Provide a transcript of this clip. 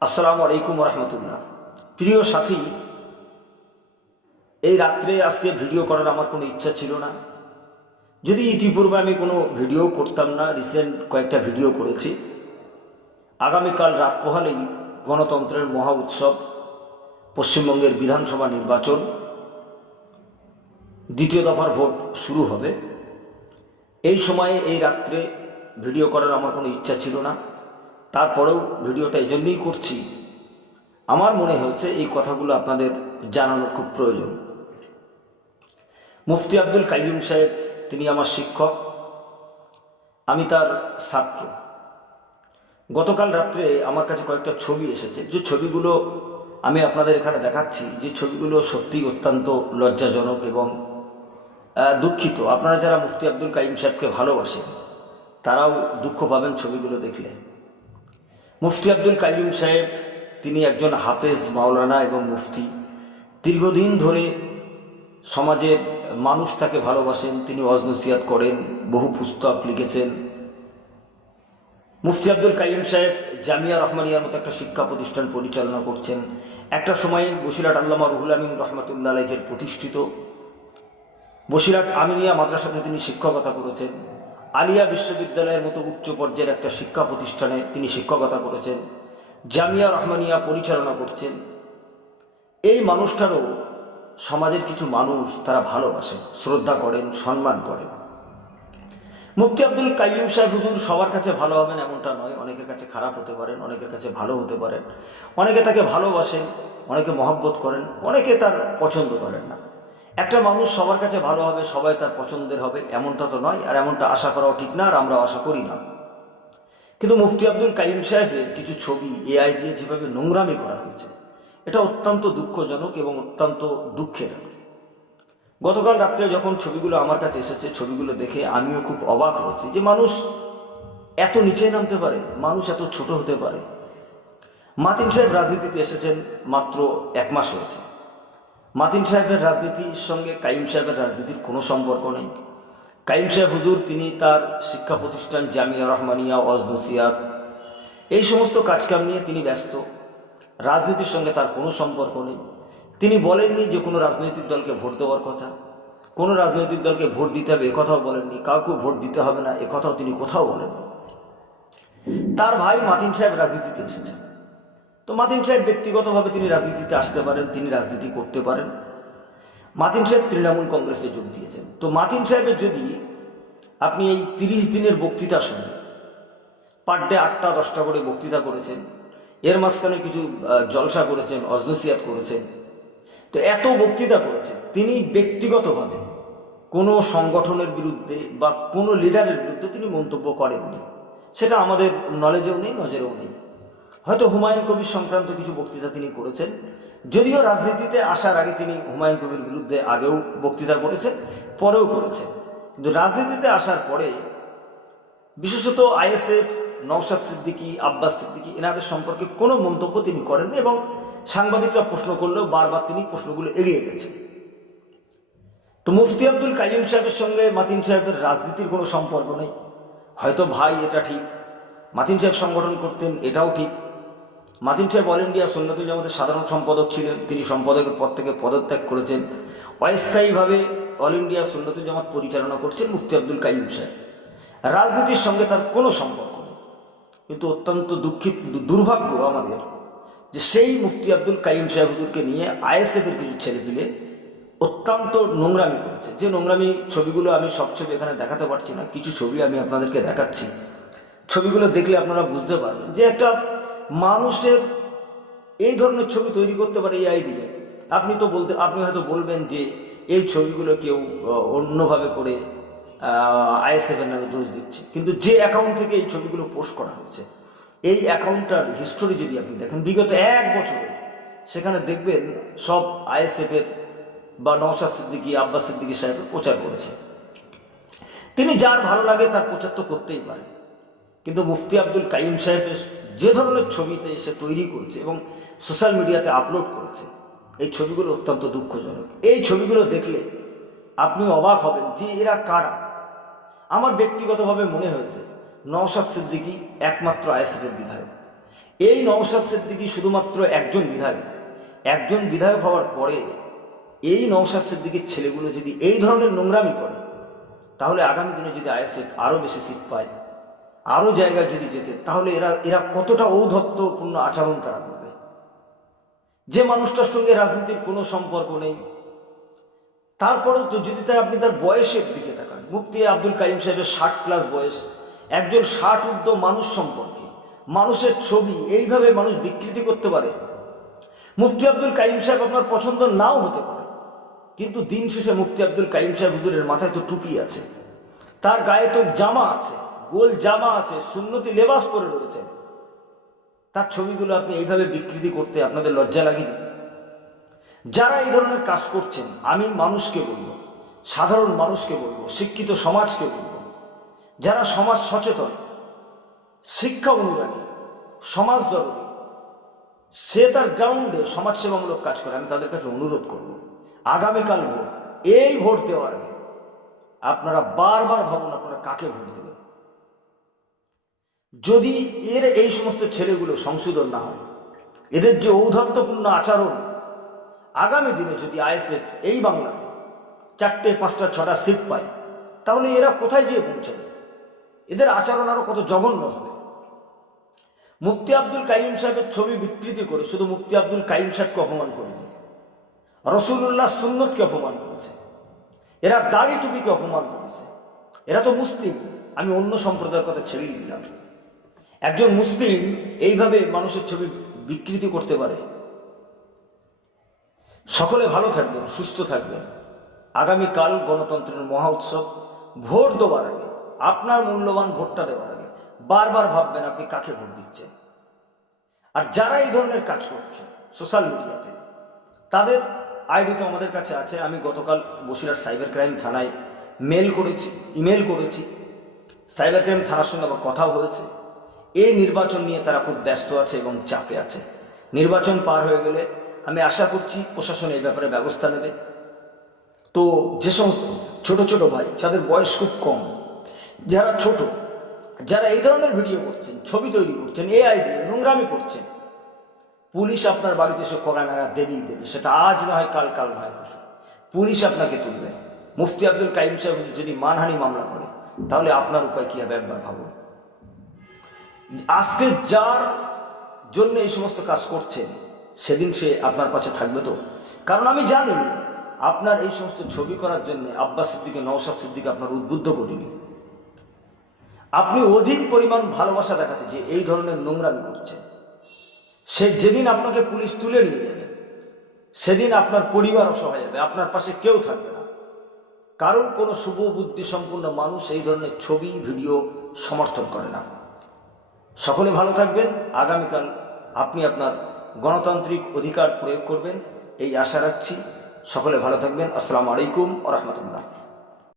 আসসালামু আলাইকুম রহমতুল্লাহ। প্রিয় সাথী, এই রাত্রে আজকে ভিডিও করার আমার কোনো ইচ্ছা ছিল না। যদি ইতিপূর্বে আমি কোনো ভিডিও করতাম না, রিসেন্ট কয়েকটা ভিডিও করেছি। আগামীকাল রাত পোহালেই গণতন্ত্রের মহা উৎসব, পশ্চিমবঙ্গের বিধানসভা নির্বাচন, দ্বিতীয় দফার ভোট শুরু হবে। এই সময়ে এই রাত্রে ভিডিও করার আমার কোনো ইচ্ছা ছিল না। তারপরেও ভিডিওটা এই জন্যই করছি, আমার মনে হয়েছে এই কথাগুলো আপনাদের জানানোর খুব প্রয়োজন। মুফতি আব্দুল কাইয়ুম সাহেব, তিনি আমার শিক্ষক, আমি তার ছাত্র। গতকাল রাত্রে আমার কাছে কয়েকটা ছবি এসেছে, যে ছবিগুলো আমি আপনাদের এখানে দেখাচ্ছি, যে ছবিগুলো সত্যিই অত্যন্ত লজ্জাজনক এবং দুঃখিত। আপনারা যারা মুফতি আব্দুল কাইয়ুম সাহেবকে ভালোবাসেন তারাও দুঃখ পাবেন ছবিগুলো দেখলে। মুফতি আব্দুল কাইয়ুম সাহেব, তিনি একজন হাফেজ, মাওলানা এবং মুফতি। দীর্ঘদিন ধরে সমাজের মানুষ তাকে ভালোবাসেন, তিনি ওয়াজ নসিহত করেন, বহু পুস্তক লিখেছেন। মুফতি আব্দুল কাইয়ুম সাহেব জামিয়া রহমানিয়ার মতো একটা শিক্ষা প্রতিষ্ঠান পরিচালনা করছেন। একটা সময় বসিরহাট আল্লামা রুহুল আমিন রহমতুল্লাহ আলাইহির প্রতিষ্ঠিত বসিরহাট আমিনিয়া মাদ্রাসাতে তিনি শিক্ষকতা করেছেন। আলিয়া বিশ্ববিদ্যালয়ের মতো উচ্চ পর্যায়ের একটা শিক্ষা প্রতিষ্ঠানে তিনি শিক্ষকতা করেছেন। জামিয়া রহমানিয়া পরিচালনা করছেন। এই মানুষটারও সমাজের কিছু মানুষ তারা ভালোবাসেন, শ্রদ্ধা করেন, সম্মান করেন। মুফতি আব্দুল কাইয়ুম সাহেব হুজুর সবার কাছে ভালো হবেন এমনটা নয়, অনেকের কাছে খারাপ হতে পারেন, অনেকের কাছে ভালো হতে পারেন। অনেকে তাকে ভালোবাসেন, অনেকে মহব্বত করেন, অনেকে তার পছন্দ করেন না। একটা মানুষ সবার কাছে ভালো হবে, সবাই তার পছন্দের হবে এমনটা তো নয়, আর এমনটা আশা করাও ঠিক না, আর আমরাও আশা করি না। কিন্তু মুফতি আব্দুল কাইয়ুম সাহেবের কিছু ছবি এআই দিয়ে যেভাবে নোংরামি করা হয়েছে, এটা অত্যন্ত দুঃখজনক এবং অত্যন্ত দুঃখের। গতকাল রাত্রে যখন ছবিগুলো আমার কাছে এসেছে, ছবিগুলো দেখে আমিও খুব অবাক হয়েছি যে মানুষ এত নিচে নামতে পারে, মানুষ এত ছোট হতে পারে। মাতিন সাহেব রাজনীতিতে এসেছেন মাত্র 1 মাস হয়েছে। মাতিন সাহেবের রাজনীতির সঙ্গে কাইয়ুম সাহেবের রাজনীতির কোনো সম্পর্ক নেই। কাইয়ুম সাহেব হুজুর তিনি তার শিক্ষা প্রতিষ্ঠান জামিয়া রহমানিয়া, ওয়াজ নসিহত, এই সমস্ত কাজকাম নিয়ে তিনি ব্যস্ত। রাজনীতির সঙ্গে তার কোনো সম্পর্ক নেই। তিনি বলেননি যে কোনো রাজনৈতিক দলকে ভোট দেওয়ার কথা, কোনো রাজনৈতিক দলকে ভোট দিতে হবে একথাও বলেননি, কাউকে ভোট দিতে হবে না একথাও তিনি কোথাও বলেননি। তার ভাই মাতিন সাহেব রাজনীতিতে এসেছেন। তো মাতিন সাহেব ব্যক্তিগতভাবে তিনি রাজনীতিতে আসতে পারেন, তিনি রাজনীতি করতে পারেন। মাতিন সাহেব তৃণমূল কংগ্রেসে যোগ দিয়েছেন। তো মাতিন সাহেবের যদি আপনি এই 30 দিনের বক্তৃতা শুনেন, পার ডে 8টা 10টা করে বক্তৃতা করেছেন, এর মাঝখানে কিছু জলসা করেছেন, ওয়াজ নসিহত করেছেন, তো এত বক্তৃতা করেছেন, তিনি ব্যক্তিগতভাবে কোনো সংগঠনের বিরুদ্ধে বা কোনো লিডারের বিরুদ্ধে তিনি মন্তব্য করেননি। সেটা আমাদের নলেজেও নেই, নজরেও নেই। হয়তো হুমায়ুন কবির সংক্রান্ত কিছু বক্তৃতা তিনি করেছেন, যদিও রাজনীতিতে আসার আগে তিনি হুমায়ুন কবির বিরুদ্ধে আগেও বক্তৃতা করেছেন, পরেও করেছেন। কিন্তু রাজনীতিতে আসার পরে বিশেষত আইএসএফ, নওশাদ সিদ্দিকী, আব্বাস সিদ্দিকী, এনাদের সম্পর্কে কোনো মন্তব্য তিনি করেননি এবং সাংবাদিকরা প্রশ্ন করলেও বারবার তিনি প্রশ্নগুলো এড়িয়ে গেছেন। তো মুফতি আব্দুল কাইয়ুম সাহেবের সঙ্গে মাতিন সাহেবের রাজনীতির কোনো সম্পর্ক নেই। হয়তো ভাই, এটা ঠিক। মাতিন সাহেব সংগঠন করতেন, এটাও ঠিক। মাতিন সাহেব অল ইন্ডিয়া সুন্নতুল জামাতের সাধারণ সম্পাদক ছিলেন, তিনি সম্পাদকের পদ থেকে পদত্যাগ করেছেন। অস্থায়ীভাবে অল ইন্ডিয়া সুন্নতুল জামাত পরিচালনা করছেন মুফতি আব্দুল কাইয়ুম সাহেব। রাজনীতির সঙ্গে তার কোনো সম্পর্ক নেই। কিন্তু অত্যন্ত দুর্ভাগ্য আমাদের যে সেই মুফতি আব্দুল কাইয়ুম সাহেব হুজুরকে নিয়ে আইএসএফের কিছু ছেলেপিলে অত্যন্ত নোংরামি করেছে। যে নোংরামি ছবিগুলো আমি সব ছবি এখানে দেখাতে পারছি না, কিছু ছবি আমি আপনাদেরকে দেখাচ্ছি। ছবিগুলো দেখলে আপনারা বুঝতে পারবেন যে একটা মানুষের এই ধরনের ছবি তৈরি করতে পারে এআই দিয়ে। আপনি হয়তো বলবেন যে এই ছবিগুলো কেউ অন্যভাবে করে আইএসএফের নামে দোষ দিচ্ছে, কিন্তু যে অ্যাকাউন্ট থেকে এই ছবিগুলো পোস্ট করা হচ্ছে, এই অ্যাকাউন্টটার হিস্টোরি যদি আপনি দেখেন বিগত 1 বছরে, সেখানে দেখবেন সব আইএসএফের বা নওশাদ সিদ্দিকী, আব্বাস সিদ্দিকী সাহেবের প্রচার করেছে। তিনি যার ভালো লাগে তার প্রচার তো করতেই পারেন, কিন্তু মুফতি আব্দুল কাইয়ুম সাহেবের যে ধরনের ছবিতে এসে তৈরি করেছে এবং সোশ্যাল মিডিয়াতে আপলোড করেছে, এই ছবিগুলো অত্যন্ত দুঃখজনক। এই ছবিগুলো দেখলে আপনি অবাক হবেন যে এরা কারা। আমার ব্যক্তিগতভাবে মনে হয়েছে নওশাদ সিদ্দিকী একমাত্র আইএসএফের বিধায়ক। এই নওশাদ সিদ্দিকী শুধুমাত্র একজন বিধায়ক হওয়ার পরে এই নওশাদ সিদ্দিকীর ছেলেগুলো যদি এই ধরনের নোংরামি করে, তাহলে আগামী দিনে যদি আইএসএফ আরো বেশি সিট পায়, আরো জায়গায় যদি যেতে, তাহলে এরা কতটা ঔদ্ধত্যপূর্ণ আচরণ তারা করবে। যে মানুষটার সঙ্গে রাজনীতির কোনো সম্পর্ক নেই, তারপরেও তো যদি আপনি তার বয়সের দিকে তাকান, মুফতি আব্দুল কাইম সাহেবের 60+ বয়স, একজন 60 ঊর্ধ্ব মানুষ সম্পর্কে মানুষের ছবি এইভাবে মানুষ বিকৃতি করতে পারে। মুফতি আব্দুল কাইম সাহেব আপনার পছন্দ নাও হতে পারে, কিন্তু দিন শেষে মুফতি আব্দুল কাইম সাহেব হুজুরের মাথায় তো টুপি আছে, তার গায়ে তো জামা আছে, গোল জামা আছে, সুন্নতি লেবাস পরে রয়েছে। তার ছবিগুলো আপনি এইভাবে বিকৃতি করতে আপনাদের লজ্জা লাগেনি? যারা এই ধরনের কাজ করছেন, আমি মানুষকে বলবো, সাধারণ মানুষকে বলবো, শিক্ষিত সমাজকে বলবো, যারা সমাজ সচেতন, শিক্ষা অনুরাগী, সমাজ দরদী, সে তার গ্রাউন্ডে সমাজসেবামূলক কাজ করে, আমি তাদের কাছে অনুরোধ করব, আগামীকাল ভোট, এই ভোট দেওয়ার আগে আপনারা বারবার ভাবুন আপনারা কাকে ভোট দেবেন। যদি এই সমস্ত ছেলেগুলো সংশোধন না হয়, এদের যে ঔদ্ধত্যপূর্ণ আচরণ, আগামী দিনে যদি আইএসএফ এই বাংলাতে 4টে 5টা 6টা সিট পায়, তাহলে এরা কোথায় যেয়ে পৌঁছাবে? এদের আচরণ আরো কত জঘন্য হবে। মুফতি আব্দুল কাইম সাহেবের ছবি বিকৃতি করে শুধু মুফতি আব্দুল কাইম সাহেবকে অপমান করেনি, রাসূলুল্লাহ সুন্নতকে অপমান করেছে, এরা দাড়ি টুপিকে অপমান করেছে। এরা তো মুসলিম, আমি অন্য সম্প্রদায়ের কথা ছেড়েই দিলাম। একজন মুসলিম এইভাবে মানুষের ছবি বিকৃতি করতে পারে? সকলে ভালো থাকবেন, সুস্থ থাকবেন। আগামীকাল গণতন্ত্রের মহা উৎসব, ভোট দেওয়ার আগে, আপনার মূল্যবান ভোটটা দেওয়ার আগে বারবার ভাববেন আপনি কাকে ভোট দিচ্ছেন। আর যারা এই ধরনের কাজ করছে সোশ্যাল মিডিয়াতে, তাদের আইডি তো আমাদের কাছে আছে। আমি গতকাল বসিরহাট সাইবার ক্রাইম থানায় ইমেল করেছি, সাইবার ক্রাইম থানার সঙ্গে আমার কথাও হয়েছে। এই নির্বাচন নিয়ে তারা খুব ব্যস্ত আছে এবং চাপে আছে। নির্বাচন পার হয়ে গেলে আমি আশা করছি প্রশাসন এই ব্যাপারে ব্যবস্থা নেবে। তো যে সমস্ত ছোট ছোট ভাই, যাদের বয়স খুব কম, যারা ছোট, যারা এই ধরনের ভিডিও করছেন, ছবি তৈরি করছেন, এআই দিয়ে নোংরামি করছেন, পুলিশ আপনার বাড়িতে এসে কড়া নাড়া দেবেই দেবে। সেটা আজ না হয় কাল, কাল নয় পরশু পুলিশ আপনাকে তুলবে। মুফতি আব্দুল কাইম সাহেব যদি মানহানি মামলা করে, তাহলে আপনার উপায় কি হবে একবার ভাবুন। আজকে যার জন্য এই সমস্ত কাজ করছেন, সেদিন সে আপনার পাশে থাকবে তো? কারণ আমি জানি আপনার এই সমস্ত ছবি করার জন্য আব্বাস সিদ্দিকী, নওশাদ সিদ্দিকী আপনার উদ্বুদ্ধ করিনি। আপনি অধিক পরিমাণ ভালোবাসা দেখাতে যে এই ধরনের নোংরামি করছেন, সে যেদিন আপনাকে পুলিশ তুলে নিয়ে যাবে, সেদিন আপনার পরিবার অসহায় হবে, আপনার পাশে কেউ থাকবে না। কারণ কোনো শুভ বুদ্ধি সম্পন্ন মানুষ এই ধরনের ছবি ভিডিও সমর্থন করে না। সকলে ভালো থাকবেন। আগামীকাল আপনি আপনার গণতান্ত্রিক অধিকার প্রয়োগ করবেন, এই আশা রাখছি। সকলে ভালো থাকবেন। আসসালামু আলাইকুম ওয়া রাহমাতুল্লাহ।